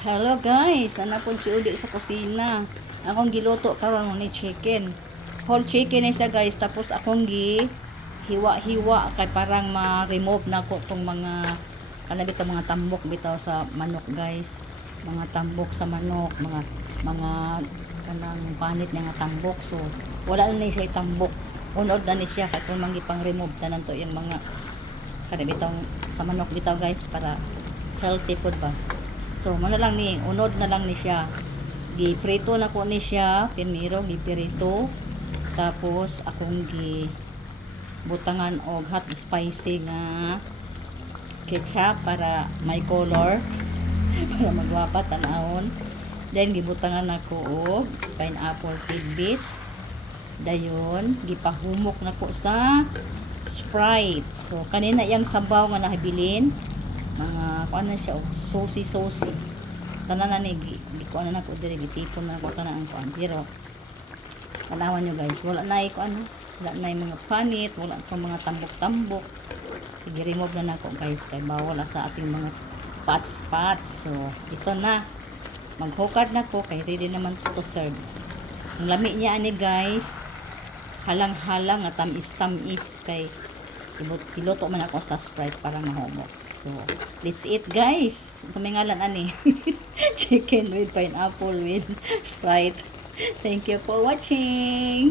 Hello guys, ana po si Uli sa kusina. Akong giluto karon ni chicken. Whole chicken na siya guys, tapos akong hiwa-hiwa kay parang ma-remove na ko tong mga kanabi tong mga tambok bitaw sa manok guys. Mga tambok sa manok, mga kanang panit nga tambok. So wala na ni siya tambok. Unod na ni siya kay kung pang remove tanan to yung mga kanabi tong sa manok bitaw guys para healthy food ba. So, mana lang ni, unod na lang ni siya. Giprito na ko ni siya, piniro, giprito. Tapos, akong butangan og hot spicy nga ketchup para may color. Para magwapa tanahon. Then, gibutangan ako og pineapple tidbits. Dayon, gipahumok na ko sa Sprite. So, kanina yung sabaw nga nahabilin. Mga kuan na siya saucy tanan na ni kuan na ko diri gitipon na ko tanan ang kuan pero tanawan nyo guys wala na kuan wala na mga panit wala pa mga tambok-tambok sige remove na nako guys kay bawal sa ating mga pots so ito na maghukad na ko kay ready naman to serve ang lami niya ani guys halang-halang at tamis kay iluto man ako sa Sprite para mahumok. So, let's eat guys. Sa may ngalan ani. Chicken with pineapple with Sprite. Thank you for watching.